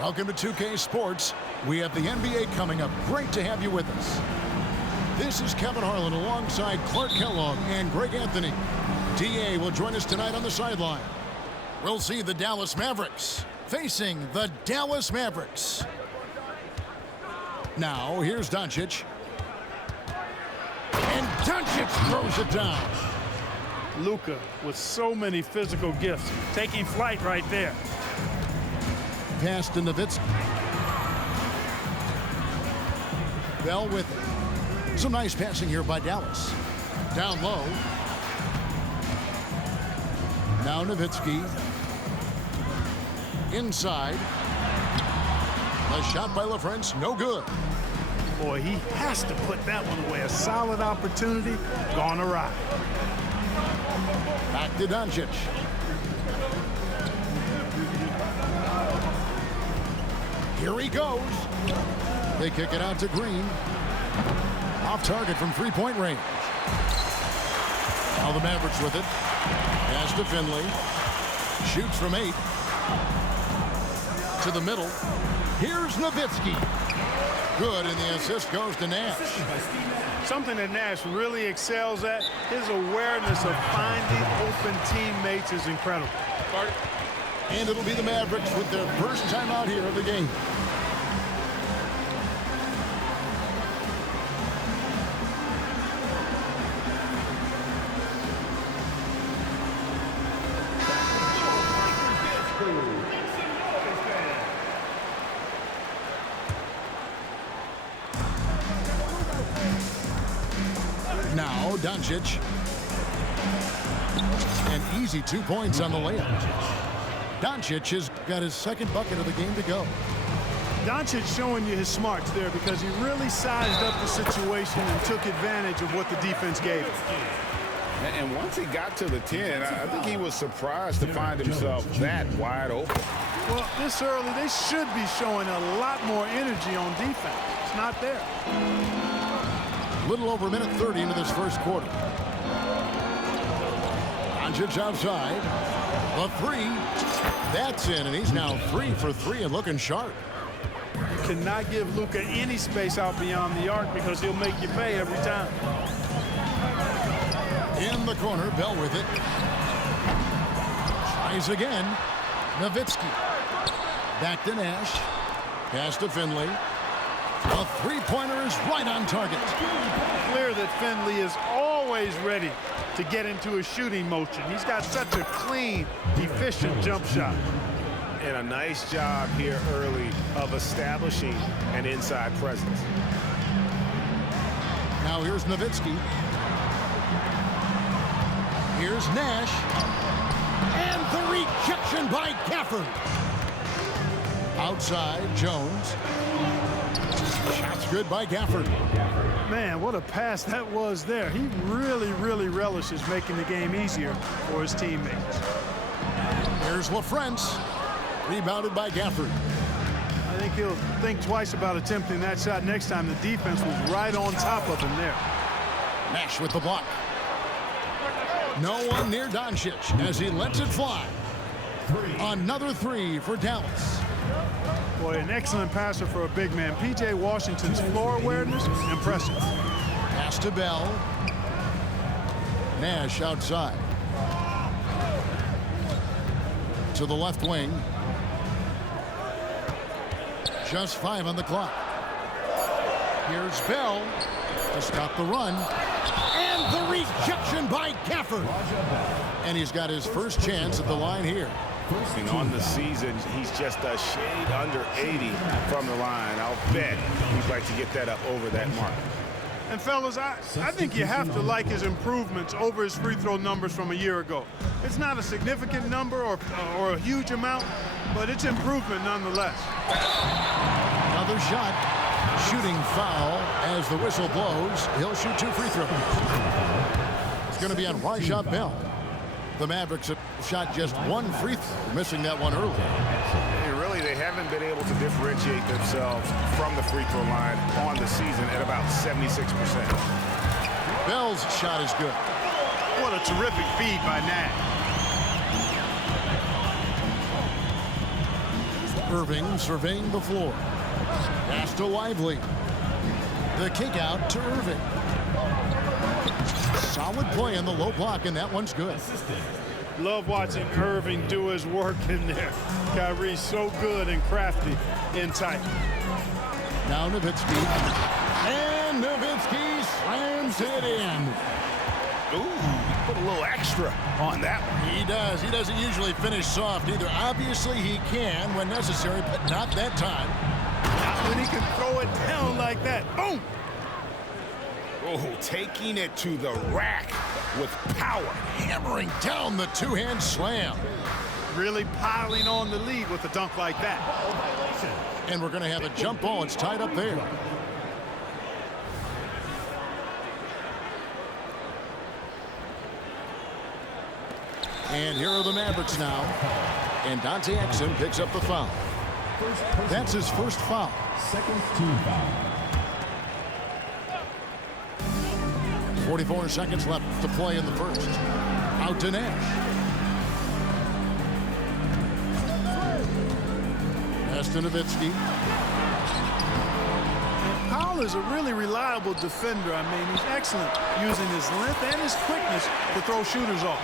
Welcome to 2K Sports. We have the NBA coming up. Great to have you with us. This is Kevin Harlan alongside Clark Kellogg and Greg Anthony. DA will join us tonight on the sideline. We'll see the Dallas Mavericks facing the Dallas Mavericks. Now, here's Doncic. And Doncic throws it down. Luka with so many physical gifts, taking flight right there. Pass to Nowitzki. Bell with it. Some nice passing here by Dallas. Down low. Now Nowitzki. Inside. A shot by LaFrance, no good. Boy, he has to put that one away. A solid opportunity, gone awry. Back to Doncic. Here he goes. They kick it out to Green. Off target from three-point range. Now the Mavericks with it. Pass to Finley. Shoots from 8. To the middle. Here's Nowitzki. Good, and the assist goes to Nash. Something that Nash really excels at, his awareness of finding open teammates is incredible. And it'll be the Mavericks with their first time out here of the game. Now, Doncic. An easy 2 points on the layup. Doncic has got his second bucket of the game to go. Doncic showing you his smarts there because he really sized up the situation and took advantage of what the defense gave him. And once he got to the 10, I think he was surprised to find himself that wide open. Well, this early, they should be showing a lot more energy on defense. It's not there. Little over a minute 30 into this first quarter. Doncic outside. The three. That's in, and he's now 3 for 3 and looking sharp. You cannot give Luka any space out beyond the arc because he'll make you pay every time. In the corner, Bell with it. Tries again. Nowitzki. Back to Nash. Pass to Finley. A three-pointer is right on target. Clear that Finley is always ready to get into a shooting motion. He's got such a clean, efficient jump shot. And a nice job here early of establishing an inside presence. Now here's Nowitzki. Here's Nash. And the rejection by Gafford. Outside, Jones. Shot's good by Gafford. Man, what a pass that was there. He really, really relishes making the game easier for his teammates. Here's LaFrance. Rebounded by Gafford. I think he'll think twice about attempting that shot next time. The defense was right on top of him there. Nash with the block. No one near Doncic as he lets it fly. Another 3 for Dallas. Boy, an excellent passer for a big man. P.J. Washington's floor awareness, impressive. Pass to Bell. Nash outside. To the left wing. Just 5 on the clock. Here's Bell to stop the run. And the rejection by Gafford. And he's got his first chance at the line here. And on the season, he's just a shade under 80 from the line. I'll bet he'd like to get that up over that mark. And fellas, I think you have to like his improvements over his free throw numbers from a year ago. It's not a significant number or a huge amount, but it's improvement nonetheless. Another shot. Shooting foul as the whistle blows. He'll shoot 2 free throws. It's going to be on Rashad Bell. The Mavericks have shot just 1 free throw, missing that one early. And really, they haven't been able to differentiate themselves from the free throw line on the season at about 76%. Bell's shot is good. What a terrific feed by Nash. Irving surveying the floor. Pass to Lively. The kick out to Irving. Solid play in the low block, and that one's good. Love watching Irving do his work in there. Kyrie's so good and crafty in tight. Now Nowitzki. And Nowitzki slams it in. Ooh, put a little extra on that one. He does. He doesn't usually finish soft either. Obviously, he can when necessary, but not that time. Not when he can throw it down like that. Boom! Oh, taking it to the rack with power. Hammering down the two-hand slam. Really piling on the lead with a dunk like that. And we're going to have a jump ball. It's tied up there. And here are the Mavericks now. And Dante Exum picks up the foul. That's his first foul. Second team foul. 44 seconds left to play in the first. Out to Nash. Pass to Nowitzki. Powell is a really reliable defender. I mean, he's excellent using his length and his quickness to throw shooters off.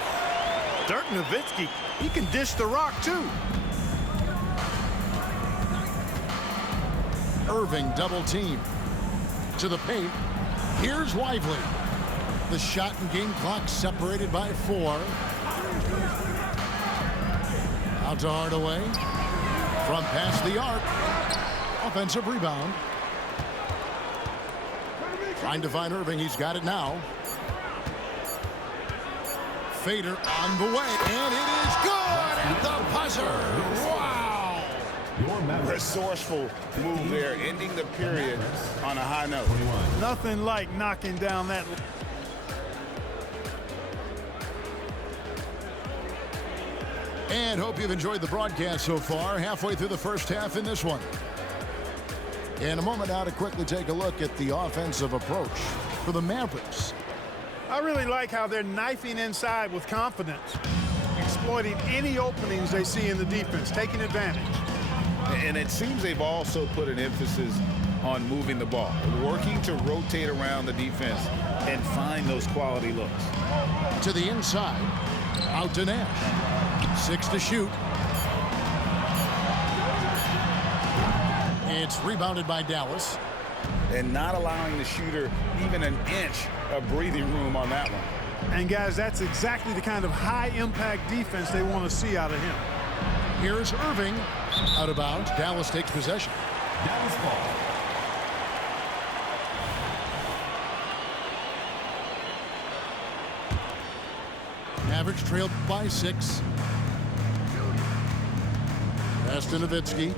Dirk Nowitzki, he can dish the rock too. Irving double team. To the paint. Here's Lively. The shot and game clock separated by 4. Out to Hardaway. From past the arc. Offensive rebound. Trying to find Irving. He's got it now. Fader on the way. And it is good at the buzzer. Wow. Resourceful move there, ending the period on a high note. Nothing like knocking down that. And hope you've enjoyed the broadcast so far. Halfway through the first half in this one. In a moment now to quickly take a look at the offensive approach for the Mavericks. I really like how they're knifing inside with confidence, exploiting any openings they see in the defense, taking advantage. And it seems they've also put an emphasis on moving the ball, working to rotate around the defense and find those quality looks. To the inside, out to Nash. 6 to shoot. It's rebounded by Dallas. And not allowing the shooter even an inch of breathing room on that one. And guys, that's exactly the kind of high-impact defense they want to see out of him. Here's Irving. Out of bounds. Dallas takes possession. Dallas ball. Mavericks trailed by 6. Pass to Nowitzki.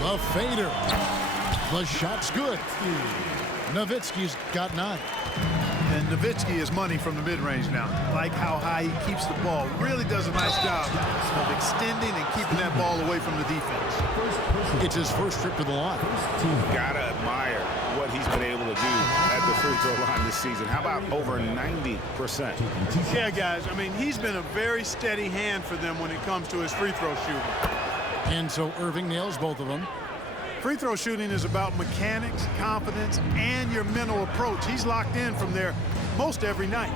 The fader. The shot's good. Nowitzki's got 9. And Nowitzki is money from the mid-range now. Like how high he keeps the ball. Really does a nice job of extending and keeping that ball away from the defense. It's his first trip to the line. Gotta admire what he's been able to do at the free throw line this season. How about over 90%? Yeah, guys, I mean, he's been a very steady hand for them when it comes to his free throw shooting. And so Irving nails both of them. Free throw shooting is about mechanics, confidence, and your mental approach. He's locked in from there most every night.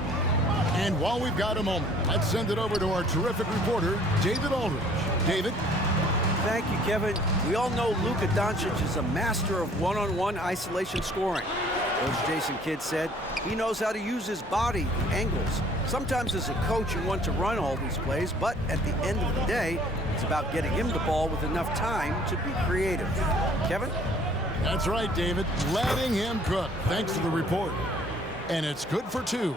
And while we've got a moment, let's send it over to our terrific reporter, David Aldridge. David? Thank you, Kevin. We all know Luka Doncic is a master of one-on-one isolation scoring. Coach Jason Kidd said he knows how to use his body and angles. Sometimes as a coach, you want to run all these plays, but at the end of the day, it's about getting him the ball with enough time to be creative. Kevin? That's right, David. Letting him cook. Thanks to the report. And it's good for 2.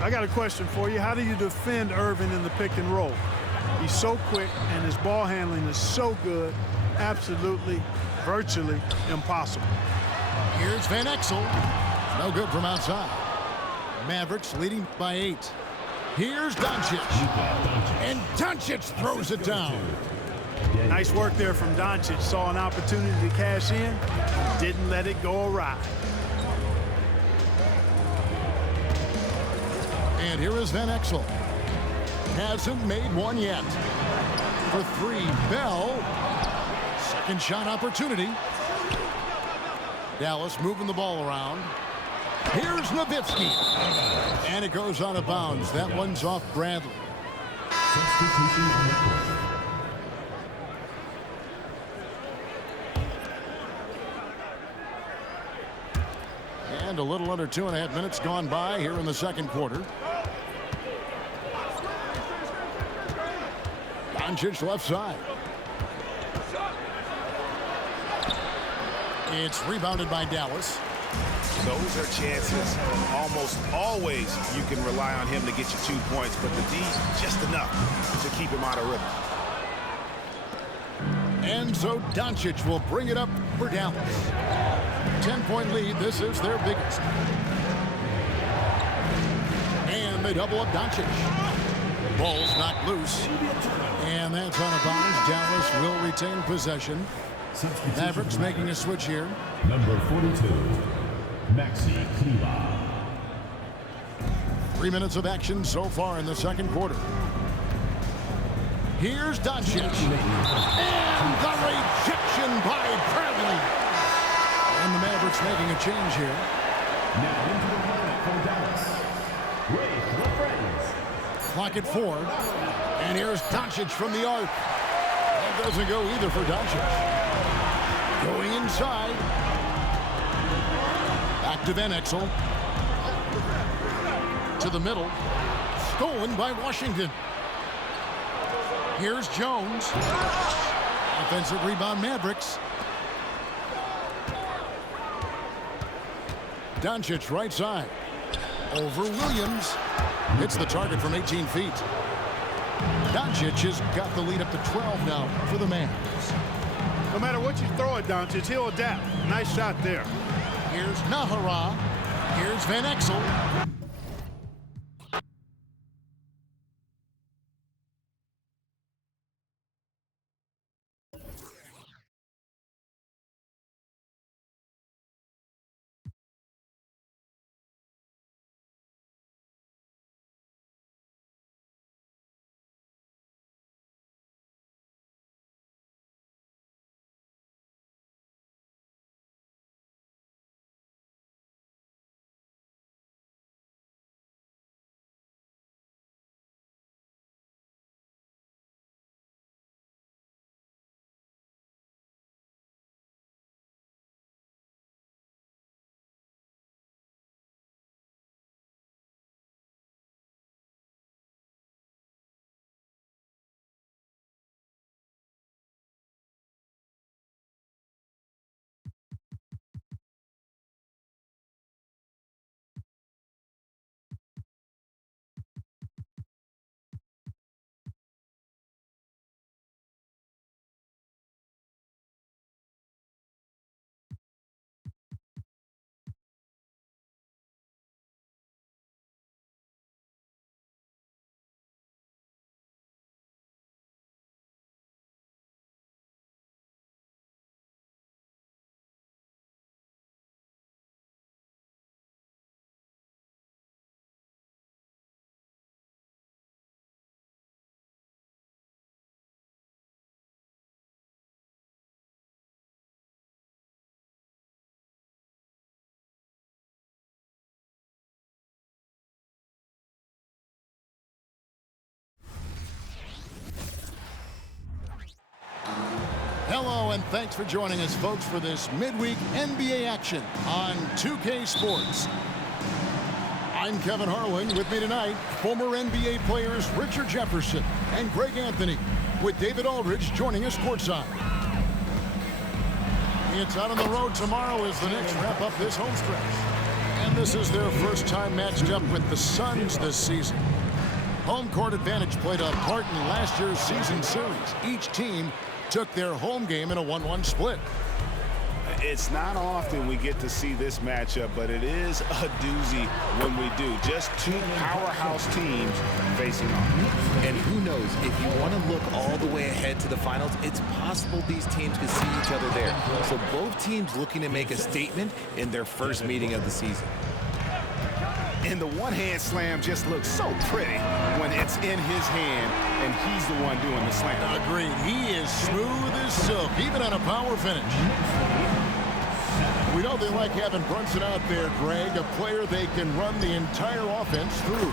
I got a question for you. How do you defend Irving in the pick and roll? He's so quick, and his ball handling is so good, absolutely, virtually impossible. Here's Van Exel. No good from outside. Mavericks leading by 8. Here's Doncic. And Doncic throws it down. Nice work there from Doncic. Saw an opportunity to cash in, didn't let it go awry. And And here is Van Exel. Hasn't made one yet. For three, Bell. Second shot opportunity. Dallas moving the ball around. Here's Nowitzki. And it goes out of bounds. That one's off Bradley. Substitution on the court. And a little under 2.5 minutes gone by here in the second quarter. Doncic left side. It's rebounded by Dallas. Those are chances. Almost always you can rely on him to get you 2 points, but the D just enough to keep him out of rhythm. And so Doncic will bring it up for Dallas. 10-point lead. This is their biggest. And they double up Doncic. Ball's knocked loose. And that's out of bounds. Dallas will retain possession. Mavericks making a switch here. Number 42, Maxi Kleber. 3 minutes of action so far in the second quarter. Here's Doncic. And the rejection by Bradley. And the Mavericks making a change here. Now into the lineup for Dallas, Rafe LaFrentz. Clock at 4. And here's Doncic from the arc. That doesn't go either for Doncic. Going inside. Back to Van Exel. To the middle. Stolen by Washington. Here's Jones. Offensive rebound, Mavericks. Doncic right side. Over Williams. Hits the target from 18 feet. Doncic has got the lead up to 12 now for the Mavs. No matter what you throw at Doncic, he'll adapt. Nice shot there. Here's Nahara. Here's Van Exel. Hello, and thanks for joining us, folks, for this midweek NBA action on 2K Sports. I'm Kevin Harlan. With me tonight, former NBA players Richard Jefferson and Greg Anthony, with David Aldridge joining us courtside. It's out on the road tomorrow as the Knicks wrap up this home stretch. And this is their first time matched up with the Suns this season. Home court advantage played a part in last year's season series. Each team took their home game in a 1-1 split. It's not often we get to see this matchup, but it is a doozy when we do. Just two powerhouse teams facing off. And who knows, if you want to look all the way ahead to the finals, it's possible these teams could see each other there. So both teams looking to make a statement in their first meeting of the season. And the one-hand slam just looks so pretty when it's in his hand and he's the one doing the slam. Agreed. He is smooth as silk, even on a power finish. We know they like having Brunson out there, Greg, a player they can run the entire offense through.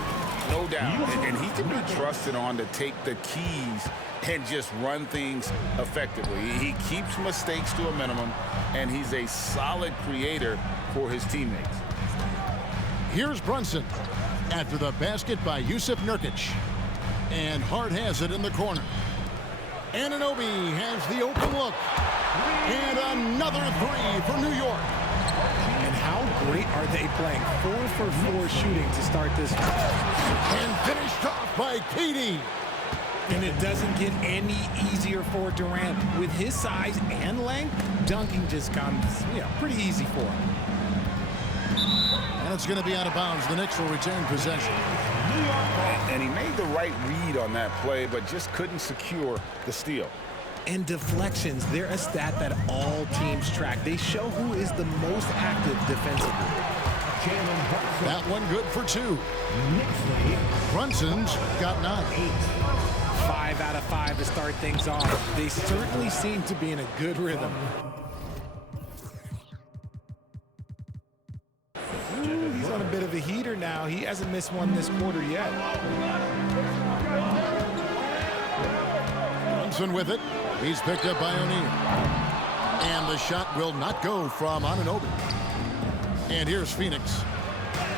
No doubt. And he can be trusted on to take the keys and just run things effectively. He keeps mistakes to a minimum, and he's a solid creator for his teammates. Here's Brunson after the basket by Jusuf Nurkic. And Hart has it in the corner. Anunoby has the open look. And another three for New York. And how great are they playing? 4 for 4 shooting to start this one. And finished off by KD. And it doesn't get any easier for Durant. With his size and length, dunking just comes, pretty easy for him. And it's going to be out of bounds. The Knicks will retain possession. And he made the right read on that play, but just couldn't secure the steal. And deflections, they're a stat that all teams track. They show who is the most active defensively. That one good for 2. Brunson's got 9. 5 out of 5 to start things off. They certainly seem to be in a good rhythm. He's on a bit of a heater now. He hasn't missed one this quarter yet. Brunson with it. He's picked up by O'Neal. And the shot will not go from Anunoby. And here's Phoenix.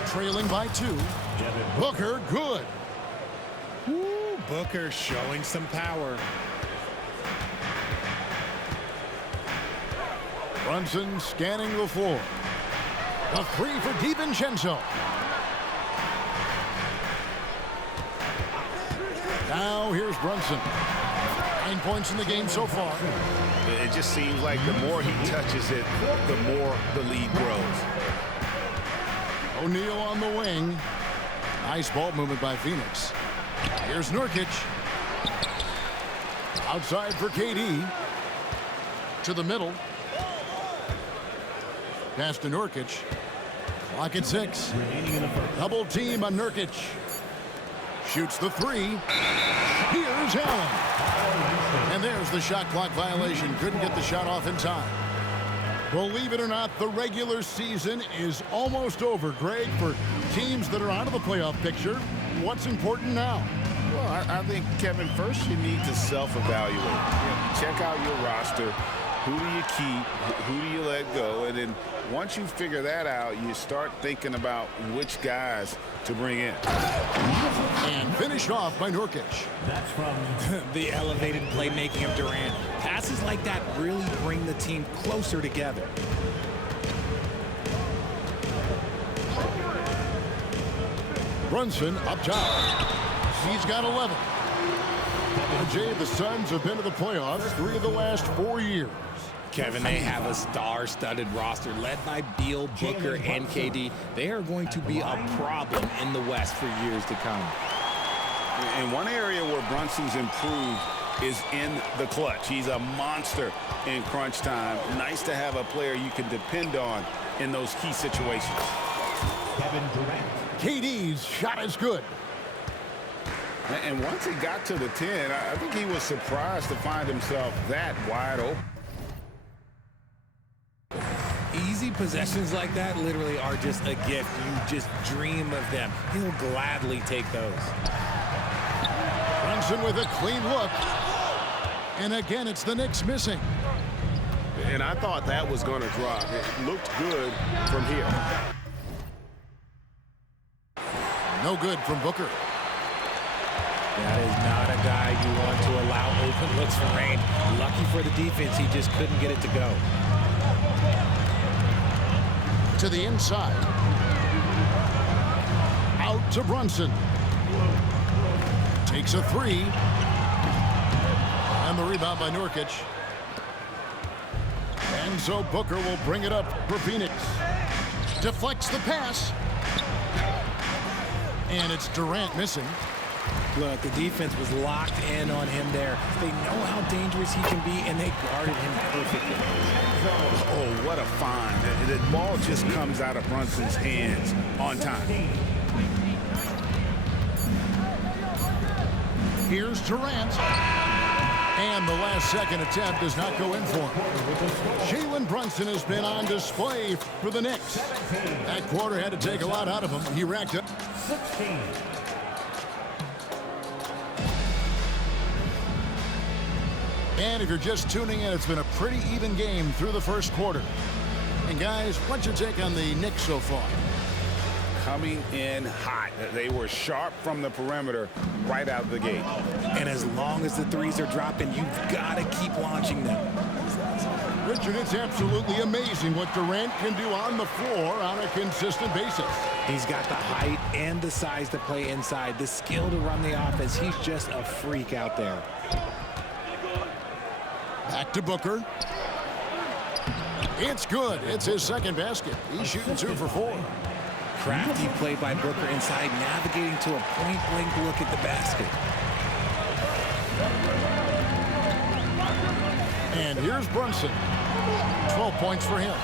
Trailing by 2. Booker, good. Woo, Booker showing some power. Brunson scanning the floor. A 3 for DiVincenzo. Now here's Brunson. 9 points in the game so far. It just seems like the more he touches it, the more the lead grows. O'Neal on the wing. Nice ball movement by Phoenix. Here's Nurkic. Outside for KD. To the middle. Pass to Nurkic. Clock at 6. Double team on Nurkic. Shoots the 3. Here's Allen. And there's the shot clock violation. Couldn't get the shot off in time. Believe it or not, the regular season is almost over, Greg. For teams that are out of the playoff picture, what's important now? Well, I think, Kevin, first you need to self-evaluate. Check out your roster. Who do you keep? Who do you let go? And then once you figure that out, you start thinking about which guys to bring in. And finished off by Nurkic. That's from the elevated playmaking of Durant. Passes like that really bring the team closer together. Brunson up top. He's got 11. And Jay, the Suns have been to the playoffs 3 of the last 4 years. Kevin, they have a star-studded roster led by Beal, Booker, and KD. They are going to be a problem in the West for years to come. And one area where Brunson's improved is in the clutch. He's a monster in crunch time. Nice to have a player you can depend on in those key situations. Kevin Durant. KD's shot is good. And once he got to the 10, I think he was surprised to find himself that wide open. Easy possessions like that literally are just a gift. You just dream of them. He'll gladly take those. Brunson with a clean look. And again, it's the Knicks missing. And I thought that was going to drop. It looked good from here. No good from Booker. That is not a guy you want to allow open looks for Rain. Lucky for the defense, he just couldn't get it to go. To the inside. Out to Brunson. Takes a 3. And the rebound by Nurkic. And so Booker will bring it up for Phoenix. Deflects the pass. And it's Durant missing. Look, the defense was locked in on him there. They know how dangerous he can be, and they guarded him perfectly. Oh, what a find. The ball just comes out of Brunson's hands on time. Here's Durant. And the last second attempt does not go in for him. Jalen Brunson has been on display for the Knicks. That quarter had to take a lot out of him. He racked up 16. And if you're just tuning in, it's been a pretty even game through the first quarter. And guys, what's your take on the Knicks so far? Coming in hot. They were sharp from the perimeter right out of the gate. And as long as the threes are dropping, you've got to keep launching them. Richard, it's absolutely amazing what Durant can do on the floor on a consistent basis. He's got the height and the size to play inside, the skill to run the offense. He's just a freak out there. Back to Booker. It's good. It's his second basket. He's shooting 2 for 4. Crafty play by Booker inside, navigating to a point-blank look at the basket. And here's Brunson. 12 points for him.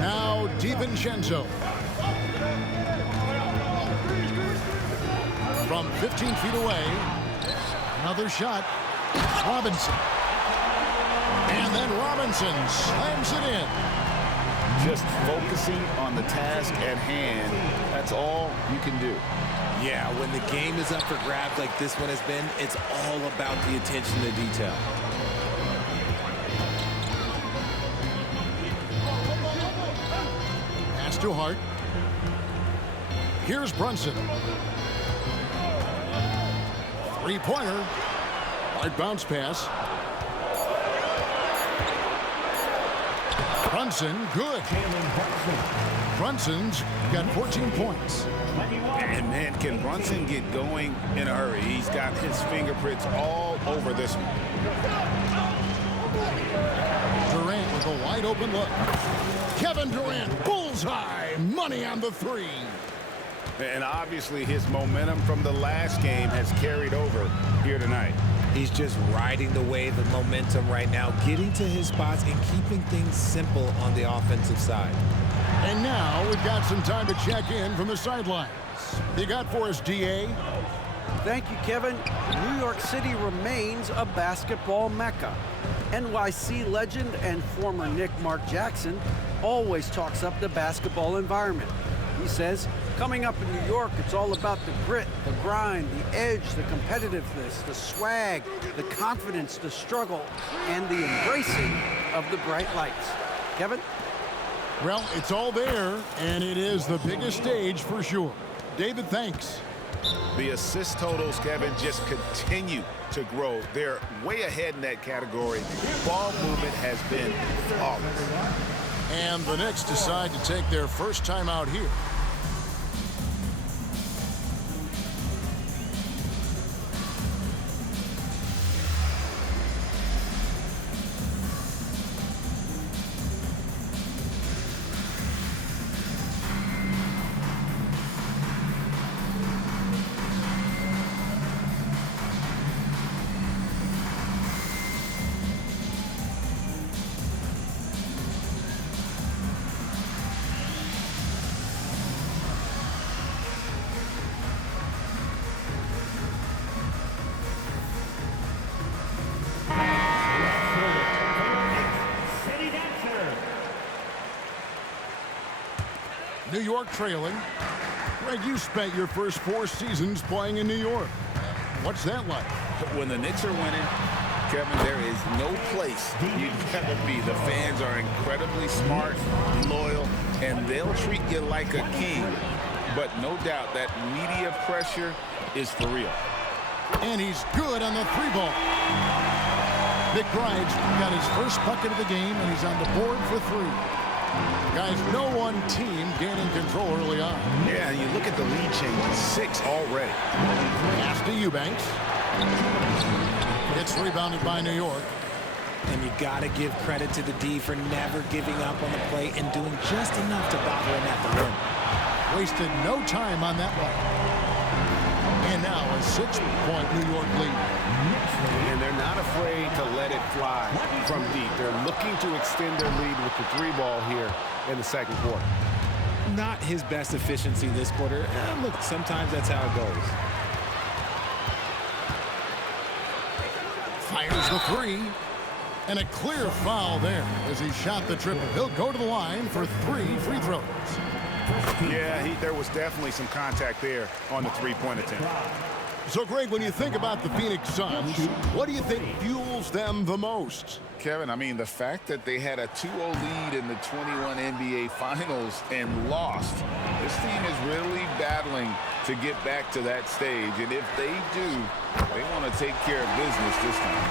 Now DiVincenzo. From 15 feet away. Another shot. Robinson. And then Robinson slams it in. Just focusing on the task at hand. That's all you can do. Yeah, when the game is up for grabs like this one has been, it's all about the attention to detail. Pass to Hart. Here's Brunson. Three-pointer. Hard bounce pass. Brunson, good. Brunson's got 14 points. And man, can Brunson get going in a hurry? He's got his fingerprints all over this one. Durant with a wide open look. Kevin Durant, bullseye, money on the three. And obviously his momentum from the last game has carried over here tonight. He's just riding the wave of momentum right now, getting to his spots and keeping things simple on the offensive side. And now we've got some time to check in from the sidelines. You got for us, DA? Thank you, Kevin. New York City remains a basketball mecca. NYC legend and former Knick Mark Jackson always talks up the basketball environment. He says, coming up in New York, it's all about the grit, the grind, the edge, the competitiveness, the swag, the confidence, the struggle, and the embracing of the bright lights. Kevin? Well, it's all there, and it is the biggest stage for sure. David, thanks. The assist totals, Kevin, just continue to grow. They're way ahead in that category. Ball movement has been flawless. And the Knicks decide to take their first time out here. New York trailing. Greg, you spent your first 4 seasons playing in New York. What's that like? When the Knicks are winning, Kevin, there is no place you'd rather be. The fans are incredibly smart, loyal, and they'll treat you like a king. But no doubt that media pressure is for real. And he's good on the 3-ball. McBride's got his first bucket of the game, and he's on the board for 3. Guys, no one team gaining control early on. Yeah, you look at the lead change, 6 already. Pass to Eubanks. It's rebounded by New York. And you got to give credit to the D for never giving up on the play and doing just enough to bother him at the rim. Wasted no time on that one. And now a 6-point New York lead. And they're not afraid to let it fly from deep. They're looking to extend their lead with the 3-ball here in the second quarter. Not his best efficiency this quarter. Look, sometimes that's how it goes. Fires the three. And a clear foul there as he shot the triple. He'll go to the line for 3 free throws. Yeah, there was definitely some contact there on the three-point attempt. So, Greg, when you think about the Phoenix Suns, what do you think fuels them the most? Kevin, I mean, the fact that they had a 2-0 lead in the 21 NBA Finals and lost, this team is really battling to get back to that stage. And if they do, they want to take care of business this time.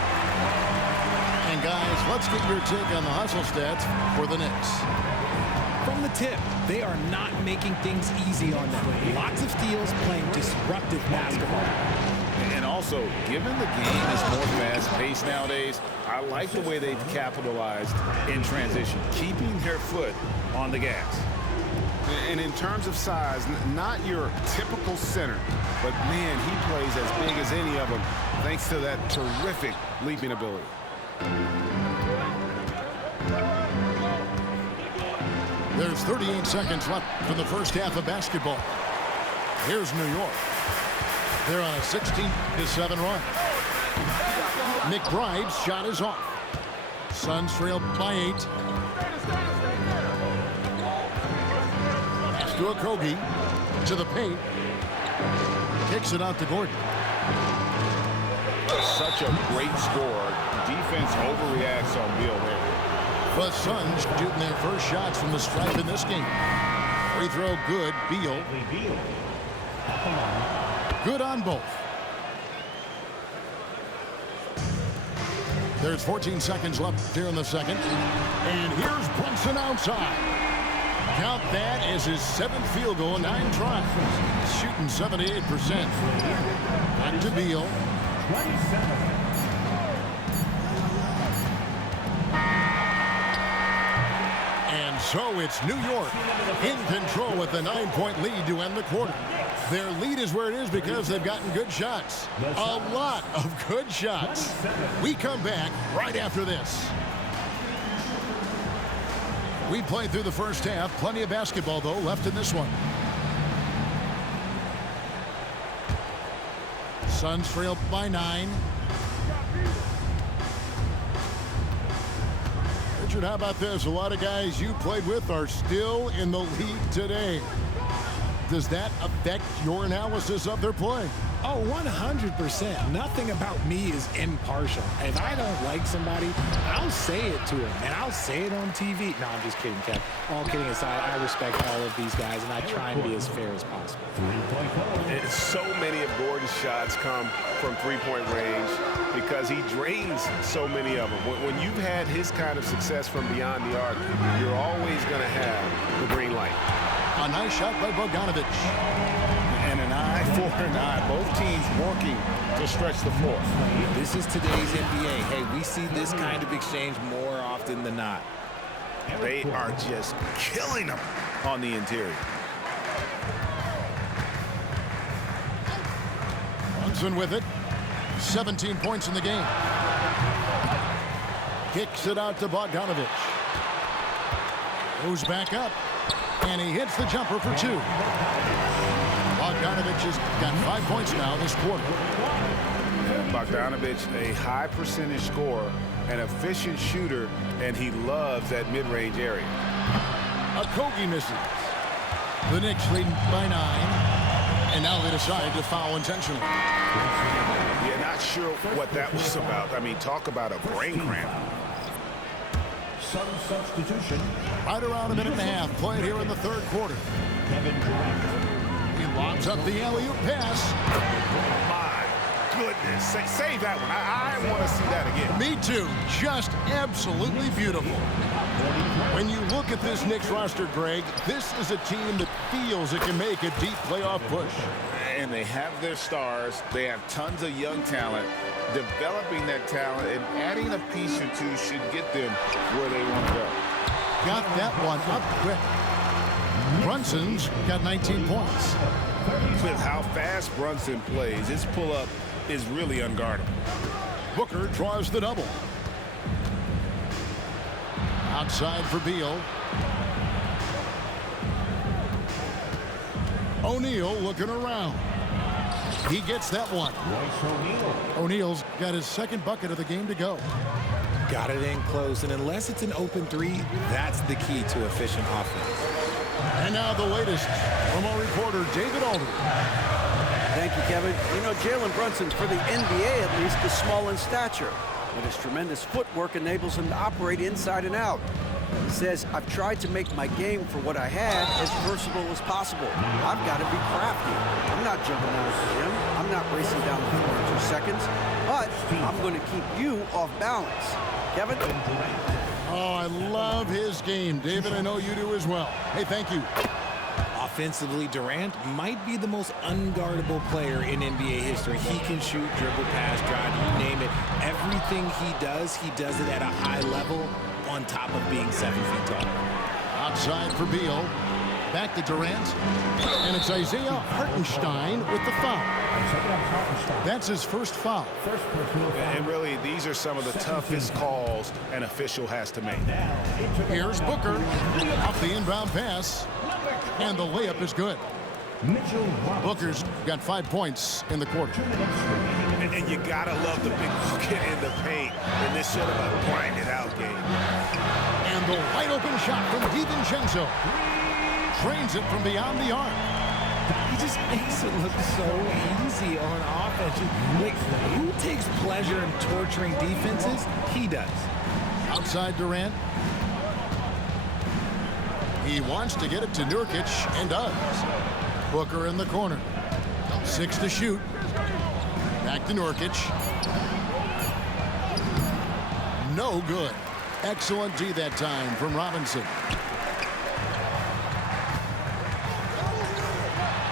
And, guys, let's get your take on the hustle stats for the Knicks. From the tip, they are not making things easy on them. Lots of steals, playing disruptive basketball. And also, given the game is more fast-paced nowadays, I like the way they've capitalized in transition, keeping their foot on the gas. And in terms of size, not your typical center, but, man, he plays as big as any of them thanks to that terrific leaping ability. There's 38 seconds left for the first half of basketball. Here's New York. They're on a 16-7 run. McBride's shot is off. Suns trail by 8. Pass to Okogie. To the paint. Kicks it out to Gordon. Such a great score. Defense overreacts on Beal there. The Suns shooting their first shots from the stripe in this game. Free throw good. Beal. Good on both. There's 14 seconds left here in the second. And here's Brunson outside. Count that as his 7th field goal in 9 tries. Shooting 78%. Back to Beal. 27. And so it's New York in control with a 9-point lead to end the quarter. Their lead is where it is because they've gotten good shots. A lot of good shots. We come back right after this. We played through the first half. Plenty of basketball, though, left in this one. Suns trail by 9. Richard, how about this? A lot of guys you played with are still in the league today. Does that affect your analysis of their play? Oh, 100%. Nothing about me is impartial. If I don't like somebody, I'll say it to them, and I'll say it on TV. No, I'm just kidding, Kev. All kidding aside, I respect all of these guys, and I try and be as fair as possible. So many of Gordon's shots come from three-point range because he drains so many of them. When you've had his kind of success from beyond the arc, you're always going to have the green light. A nice shot by Bogdanovic. And an eye for an eye. Both teams working to stretch the floor. This is today's NBA. Hey, we see this kind of exchange more often than not. They are just killing them on the interior. Brunson with it. 17 points in the game. Kicks it out to Bogdanovic. Goes back up. And he hits the jumper for 2. Bogdanovic has got 5 points now this quarter. Bogdanovic, a high percentage scorer, an efficient shooter, and he loves that mid-range area. Okogie misses. The Knicks leading by 9. And now they decide to foul intentionally. Yeah, not sure what that was about. I mean, talk about a brain cramp. Some substitution. Right around a minute and a half played here in the third quarter. Kevin Durant. He lobs up the alley-oop pass. My goodness. Save that one. I want to see that again. Me too. Just absolutely beautiful. When you look at this Knicks roster, Greg, this is a team that feels it can make a deep playoff push. And they have their stars. They have tons of young talent. Developing that talent and adding a piece or two should get them where they want to go. Got that one up quick. Brunson's got 19 points. With how fast Brunson plays, his pull-up is really unguardable. Booker draws the double. Outside for Beal. O'Neal looking around. He gets that one. O'Neal's got his second bucket of the game to go. Got it in close, and unless it's an open three, that's the key to efficient offense. And now the latest from our reporter, David Aldridge. Thank you, Kevin. You know, Jalen Brunson, for the NBA at least, is small in stature, but his tremendous footwork enables him to operate inside and out. He says, I've tried to make my game for what I had as versatile as possible. I've got to be crafty. I'm not jumping out of the gym. I'm not racing down the floor in 2 seconds, but I'm going to keep you off balance. Kevin? Oh, I love his game. David, I know you do as well. Hey, thank you. Offensively, Durant might be the most unguardable player in NBA history. He can shoot, dribble, pass, drive, you name it. Everything he does it at a high level on top of being 7 feet tall. Outside for Beal. Back to Durant. And it's Isaiah Hartenstein with the foul. That's his first foul. And really, these are some of the toughest calls an official has to make. Here's Booker. Off the inbound pass. And the layup is good. Booker's got 5 points in the quarter. And you gotta love the big bucket in the paint in this sort of a grinded out game. And the wide open shot from DiVincenzo. Trains it from beyond the arc. He just makes it look so easy on offense. Like, who takes pleasure in torturing defenses? He does. Outside Durant. He wants to get it to Nurkic and does. Booker in the corner. 6 to shoot. Back to Nurkic. No good. Excellent D that time from Robinson.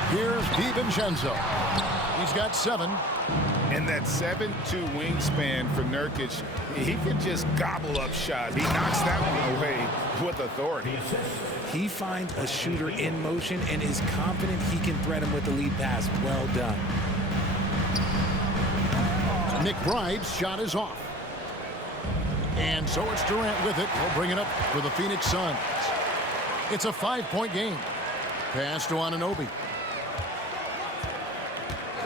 Here's DiVincenzo. He's got 7. And that 7'2" wingspan for Nurkic, he can just gobble up shots. He knocks that one away with authority. He finds a shooter in motion and is confident he can thread him with the lead pass. Well done. McBride's shot is off. And so it's Durant with it. He'll bring it up for the Phoenix Suns. It's a 5-point game. Pass to Anunoby.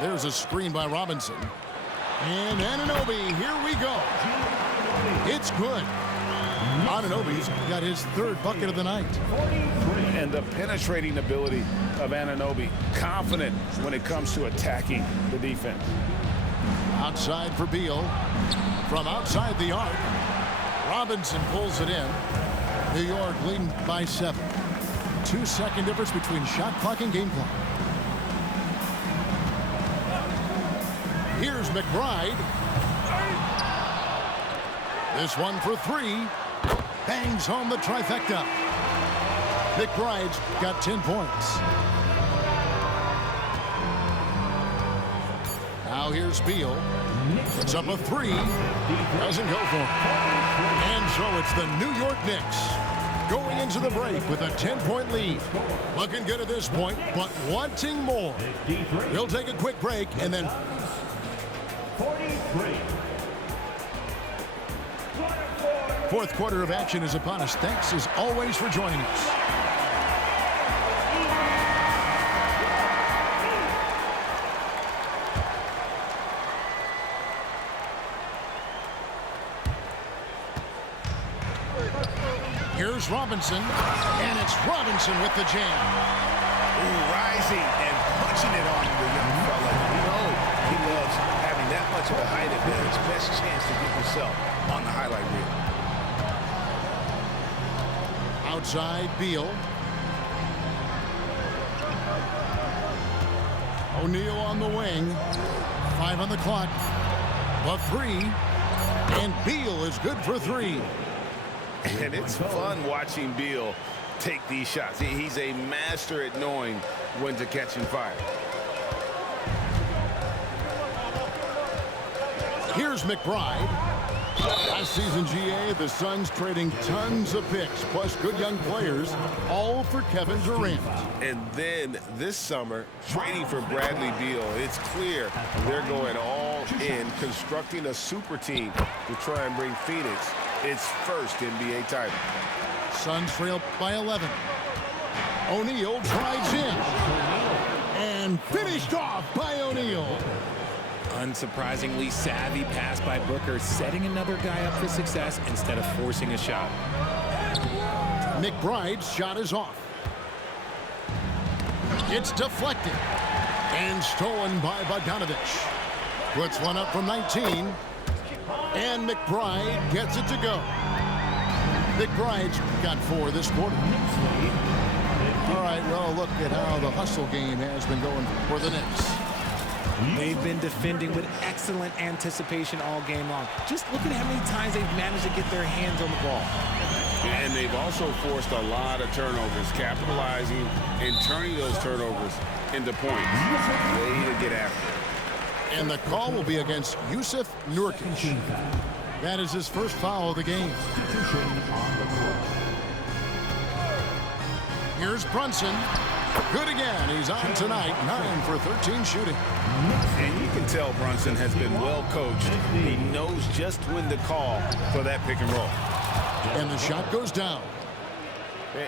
There's a screen by Robinson. And Anunoby, here we go. It's good. Anunoby's got his 3rd bucket of the night. And the penetrating ability of Anunoby, confident when it comes to attacking the defense. Outside for Beal. From outside the arc, Robinson pulls it in. New York leading by 7. 2-second difference between shot clock and game clock. Here's McBride. This one for 3. Bangs home the trifecta. McBride's got 10 points. Now here's Beal. It's up a 3. Doesn't go for it. And so it's the New York Knicks going into the break with a 10-point lead. Looking good at this point, but wanting more. We'll take a quick break and then... 43. 4th quarter of action is upon us. Thanks as always for joining us. Here's Robinson, and it's Robinson with the jam. Ooh, rising and punching it on the young fella. You know he loves having that much of a height advantage. Best chance to get yourself on the highlight reel. Outside Beal. O'Neal on the wing. 5 on the clock. A 3. And Beal is good for 3. And it's fun watching Beal take these shots. He's a master at knowing when to catch and fire. Here's McBride. Last season, GA, the Suns trading tons of picks, plus good young players, all for Kevin Durant. And then this summer, trading for Bradley Beal. It's clear they're going all in, constructing a super team to try and bring Phoenix its first NBA title. Suns trail by 11. O'Neal drives in. And finished off by O'Neal. Unsurprisingly savvy pass by Booker, setting another guy up for success instead of forcing a shot. McBride's shot is off. It's deflected and stolen by Bogdanovich. Puts one up from 19, and McBride gets it to go. McBride's got 4 this quarter. All right, well, look at how the hustle game has been going for the Knicks. They've been defending with excellent anticipation all game long. Just look at how many times they've managed to get their hands on the ball. And they've also forced a lot of turnovers, capitalizing and turning those turnovers into points. Way to get after it. And the call will be against Jusuf Nurkic. That is his first foul of the game. Here's Brunson. Good again. He's on tonight. 9 for 13 shooting. And you can tell Brunson has been well coached. He knows just when to call for that pick and roll. And the shot goes down.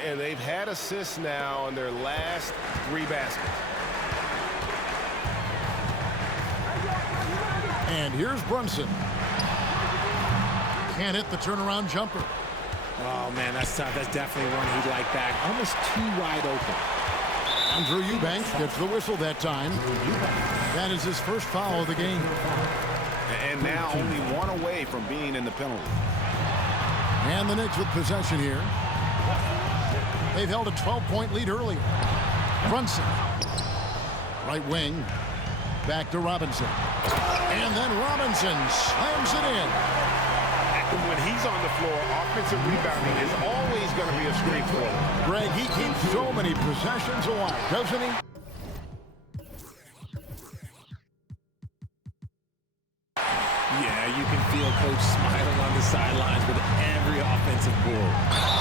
And they've had assists now on their last 3 baskets. And here's Brunson. Can't hit the turnaround jumper. Oh, man, that's tough. That's definitely one he'd like back. Almost too wide open. Andrew Eubanks gets the whistle that time. That is his first foul of the game. And now only 1 away from being in the penalty. And the Knicks with possession here. They've held a 12-point lead earlier. Brunson. Right wing. Back to Robinson. And then Robinson slams it in. When he's on the floor, offensive rebounding is always going to be a strength for him. Greg, he keeps so many possessions alive, doesn't he? Yeah, you can feel Coach smiling on the sidelines with every offensive board.